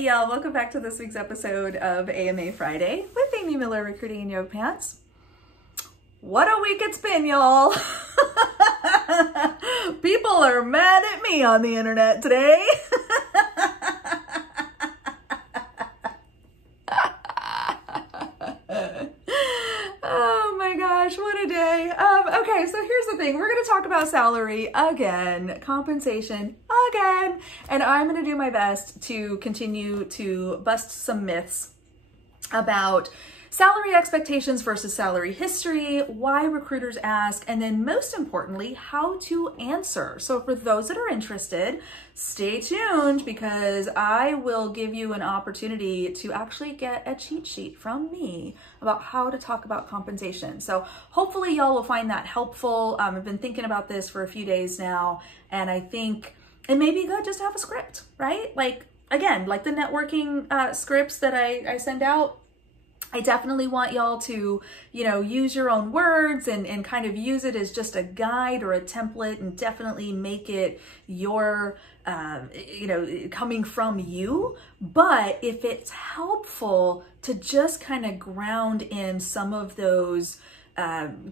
Hey y'all, welcome back to this week's episode of AMA Friday with Amy Miller, Recruiting in Yoga Pants. What a week it's been, y'all. People are mad at me on the internet today. Oh my gosh, what a day. Okay, so here's the thing. We're going to talk about salary again, compensation again, and I'm going to do my best to continue to bust some myths about salary expectations versus salary history, why recruiters ask, and then most importantly, how to answer. So for those that are interested, stay tuned because I will give you an opportunity to actually get a cheat sheet from me about how to talk about compensation. So hopefully y'all will find that helpful. I've been thinking about this for a few days now, and I think it may be good just to have a script, right? Like, again, like the networking scripts that I send out, I definitely want y'all to, use your own words and kind of use it as just a guide or a template, and definitely make it your, coming from you. But if it's helpful to just kind of ground in some of those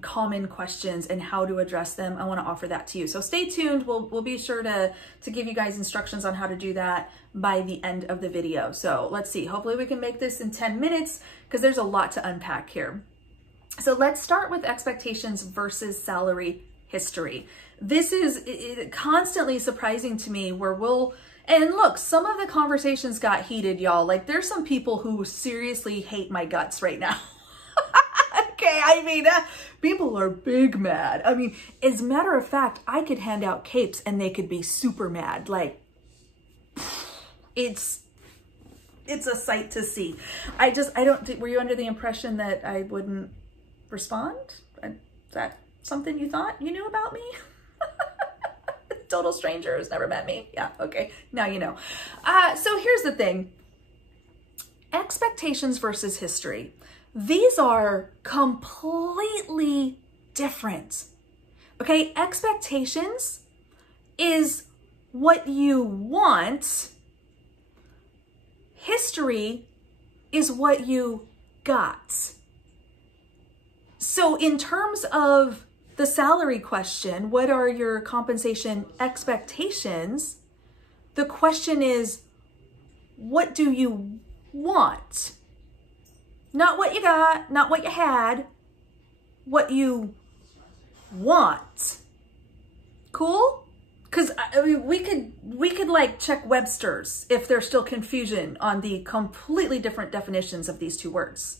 common questions and how to address them, I want to offer that to you. So stay tuned. We'll be sure to give you guys instructions on how to do that by the end of the video. So let's see, hopefully we can make this in 10 minutes because there's a lot to unpack here. So let's start with expectations versus salary history. This is constantly surprising to me where and look, some of the conversations got heated, y'all. Like there's some people who seriously hate my guts right now. Okay, I mean, people are big mad. I mean, as a matter of fact, I could hand out capes and they could be super mad. Like, it's a sight to see. I don't, were you under the impression that I wouldn't respond? Is that something you thought you knew about me? Total stranger who's never met me. Yeah, okay, now you know. So here's the thing. Expectations versus history. These are completely different. Okay, expectations is what you want. History is what you got. So in terms of the salary question, what are your compensation expectations? The question is, what do you want? Not what you got, not what you had, what you want. Cool? Because I mean, we could like check Webster's if there's still confusion on the completely different definitions of these two words.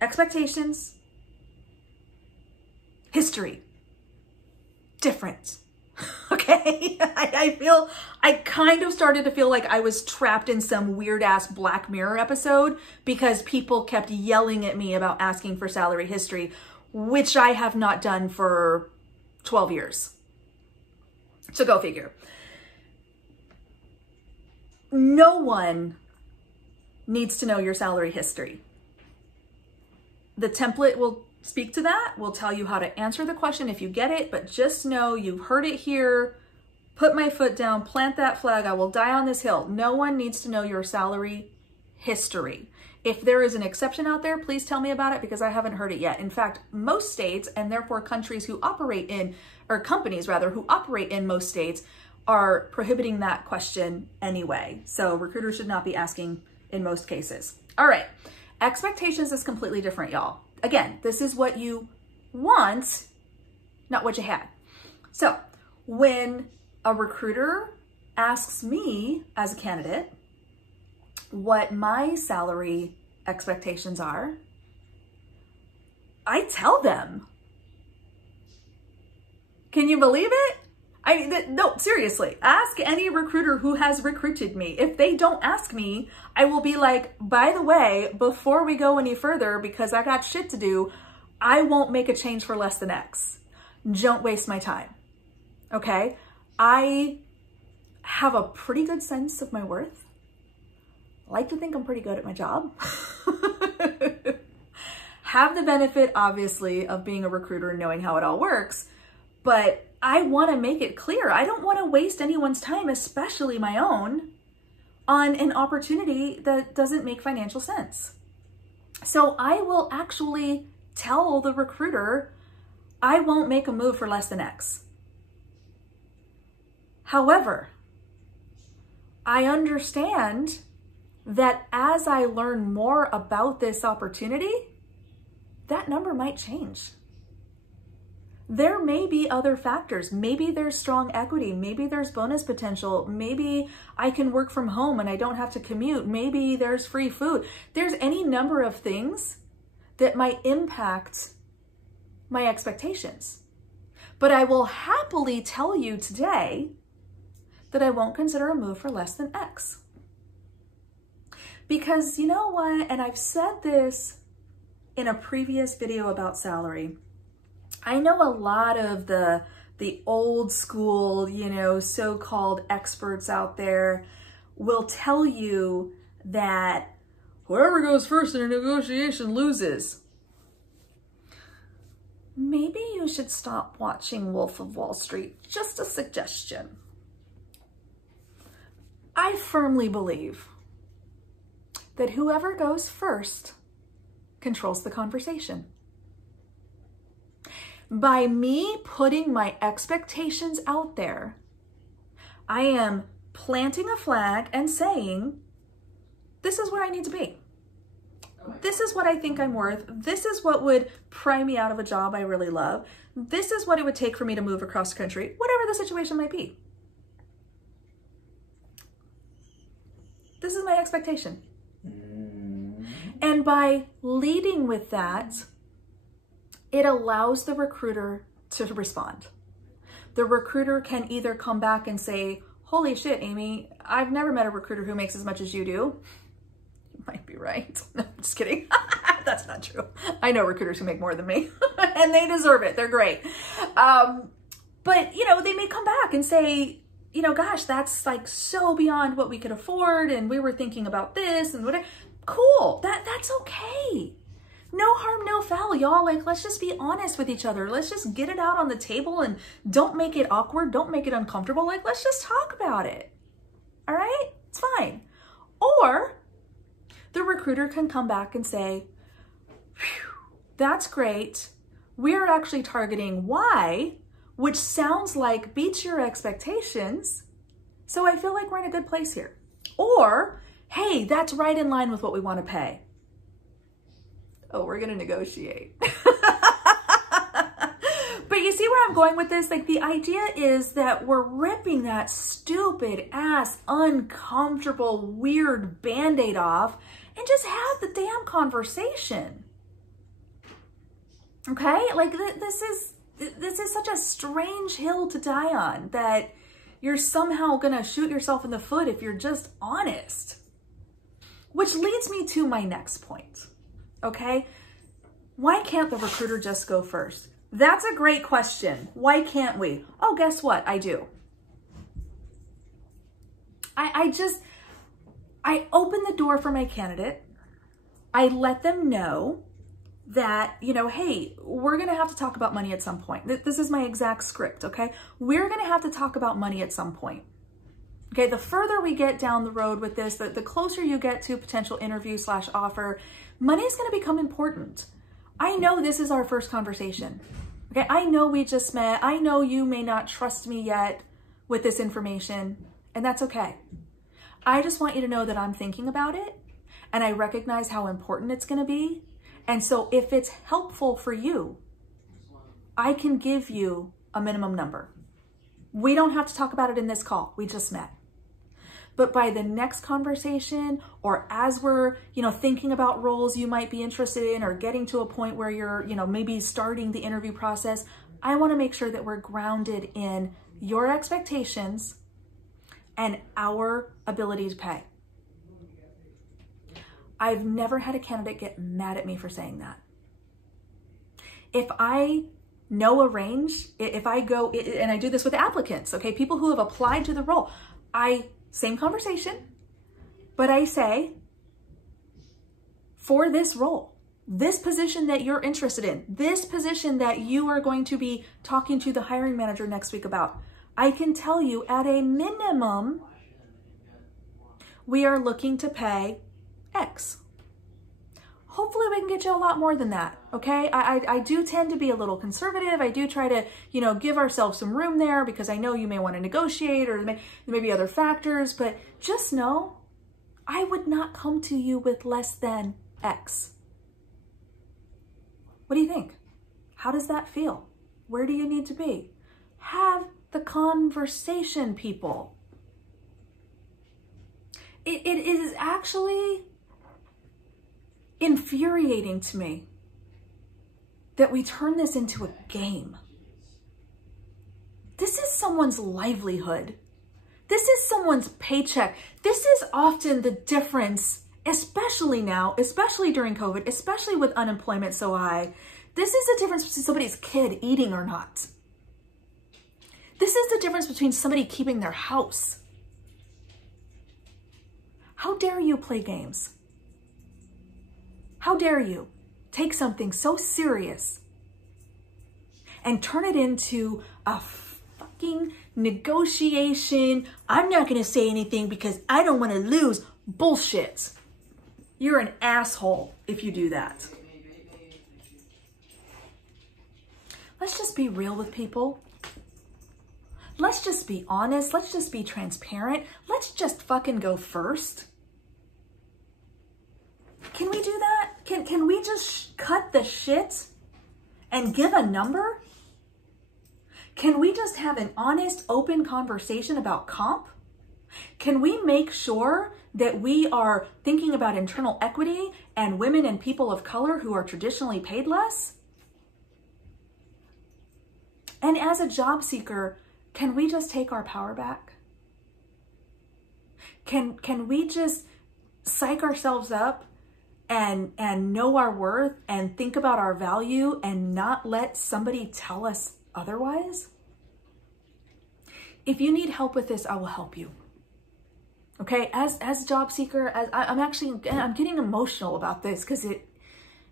Expectations, history, different. Okay, I kind of started to feel like I was trapped in some weird ass Black Mirror episode because people kept yelling at me about asking for salary history, which I have not done for 12 years. So go figure. No one needs to know your salary history. The template will speak to that. We'll tell you how to answer the question if you get it, but just know you've heard it here. Put my foot down, plant that flag. I will die on this hill. No one needs to know your salary history. If there is an exception out there, please tell me about it because I haven't heard it yet. In fact, most states and therefore countries who operate in, or companies rather, who operate in most states are prohibiting that question anyway. So recruiters should not be asking in most cases. All right, expectations is completely different, y'all. Again, this is what you want, not what you had. So when a recruiter asks me as a candidate what my salary expectations are, I tell them. Can you believe it? No, seriously, ask any recruiter who has recruited me. If they don't ask me, I will be like, by the way, before we go any further, because I got shit to do, I won't make a change for less than X. Don't waste my time, okay? I have a pretty good sense of my worth. I like to think I'm pretty good at my job. Have the benefit, obviously, of being a recruiter and knowing how it all works, but I want to make it clear. I don't want to waste anyone's time, especially my own, on an opportunity that doesn't make financial sense. So I will actually tell the recruiter, I won't make a move for less than X. However, I understand that as I learn more about this opportunity, that number might change. There may be other factors. Maybe there's strong equity. Maybe there's bonus potential. Maybe I can work from home and I don't have to commute. Maybe there's free food. There's any number of things that might impact my expectations. But I will happily tell you today that I won't consider a move for less than X. Because you know what, and I've said this in a previous video about salary, I know a lot of the old school, so-called experts out there will tell you that whoever goes first in a negotiation loses. Maybe you should stop watching Wolf of Wall Street. Just a suggestion. I firmly believe that whoever goes first controls the conversation. By me putting my expectations out there, I am planting a flag and saying, this is where I need to be. This is what I think I'm worth. This is what would pry me out of a job I really love. This is what it would take for me to move across the country, whatever the situation might be. This is my expectation. And by leading with that, it allows the recruiter to respond. The recruiter can either come back and say, holy shit, Amy, I've never met a recruiter who makes as much as you do. You might be right. No, I'm just kidding. That's not true. I know recruiters who make more than me and they deserve it. They're great. But they may come back and say, gosh, that's like so beyond what we could afford. And we were thinking about this and whatever. Cool. That's okay. No harm, no foul, y'all. Like, let's just be honest with each other. Let's just get it out on the table and don't make it awkward. Don't make it uncomfortable. Like, let's just talk about it. All right? It's fine. Or the recruiter can come back and say, that's great. We're actually targeting Y, which sounds like beats your expectations. So I feel like we're in a good place here. Or, hey, that's right in line with what we want to pay. Oh, we're going to negotiate. But you see where I'm going with this? Like, the idea is that we're ripping that stupid ass, uncomfortable, weird Band-Aid off and just have the damn conversation. Okay? Like, this is such a strange hill to die on that you're somehow going to shoot yourself in the foot if you're just honest. Which leads me to my next point. Okay, why can't the recruiter just go first? That's a great question. Why can't we? Oh, guess what? I do. I open the door for my candidate. I let them know that, hey, we're going to have to talk about money at some point. This is my exact script, okay? We're going to have to talk about money at some point. Okay, the further we get down the road with this, the closer you get to potential interview/offer, money is going to become important. I know this is our first conversation. Okay, I know we just met. I know you may not trust me yet with this information, and that's okay. I just want you to know that I'm thinking about it, and I recognize how important it's going to be. And so if it's helpful for you, I can give you a minimum number. We don't have to talk about it in this call. We just met. But by the next conversation, or as we're, thinking about roles you might be interested in, or getting to a point where you're, maybe starting the interview process, I want to make sure that we're grounded in your expectations and our ability to pay. I've never had a candidate get mad at me for saying that. If I know a range, if I go, and I do this with applicants, okay, people who have applied to the role, same conversation, but I say, for this role, this position that you're interested in, this position that you are going to be talking to the hiring manager next week about, I can tell you at a minimum, we are looking to pay X. Hopefully we can get you a lot more than that, okay? I do tend to be a little conservative. I do try to, give ourselves some room there because I know you may want to negotiate or there may be other factors, but just know I would not come to you with less than X. What do you think? How does that feel? Where do you need to be? Have the conversation, people. It is actually infuriating to me that we turn this into a game. This is someone's livelihood. This is someone's paycheck. This is often the difference, especially now, especially during COVID, especially with unemployment so high. This is the difference between somebody's kid eating or not. This is the difference between somebody keeping their house. How dare you play games? How dare you take something so serious and turn it into a fucking negotiation? I'm not going to say anything because I don't want to lose. Bullshit. You're an asshole if you do that. Let's just be real with people. Let's just be honest. Let's just be transparent. Let's just fucking go first. Can we do that? Can we just cut the shit and give a number? Can we just have an honest, open conversation about comp? Can we make sure that we are thinking about internal equity and women and people of color who are traditionally paid less? And as a job seeker, can we just take our power back? Can we just psych ourselves up and know our worth and think about our value and not let somebody tell us otherwise? If you need help with this, I will help you. Okay, as a job seeker, I'm getting emotional about this because it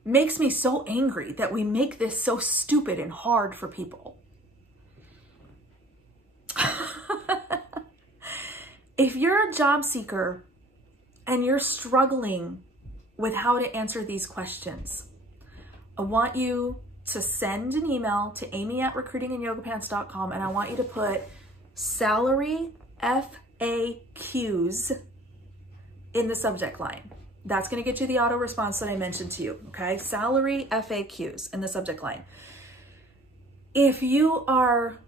makes me so angry that we make this so stupid and hard for people. If you're a job seeker and you're struggling with how to answer these questions, I want you to send an email to amy@recruitinginYogaPants.com, and I want you to put salary FAQs in the subject line. That's going to get you the auto response that I mentioned to you, okay? Salary FAQs in the subject line. If you are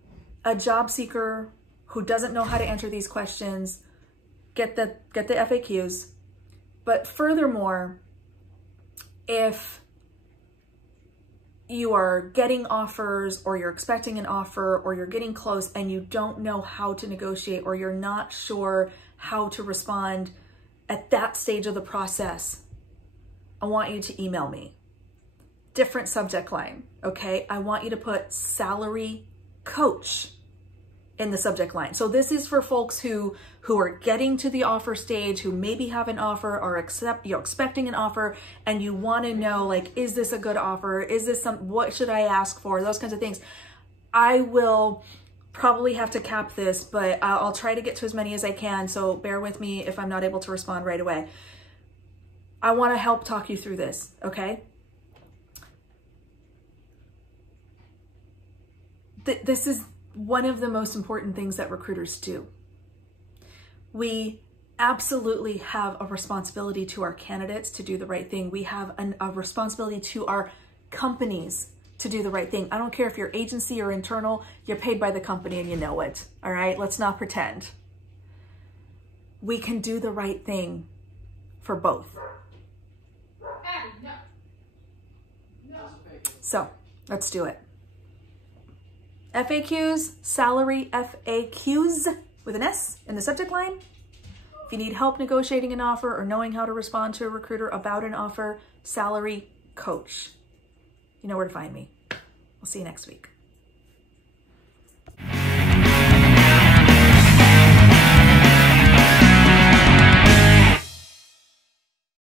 a job seeker who doesn't know how to answer these questions, get the FAQs. But furthermore, if you are getting offers or you're expecting an offer or you're getting close and you don't know how to negotiate or you're not sure how to respond at that stage of the process, I want you to email me. Different subject line, okay? I want you to put salary coach in the subject line. So this is for folks who are getting to the offer stage, who maybe have an offer or you're expecting an offer and you want to know, like, is this a good offer? Is this what should I ask for? Those kinds of things. I will probably have to cap this, but I'll try to get to as many as I can. So bear with me if I'm not able to respond right away. I want to help talk you through this, okay? This is one of the most important things that recruiters do. We absolutely have a responsibility to our candidates to do the right thing. We have a responsibility to our companies to do the right thing. I don't care if you're agency or internal, you're paid by the company and you know it, all right? Let's not pretend. We can do the right thing for both. So let's do it. FAQs, salary FAQs with an S in the subject line. If you need help negotiating an offer or knowing how to respond to a recruiter about an offer, salary coach. You know where to find me. We'll see you next week.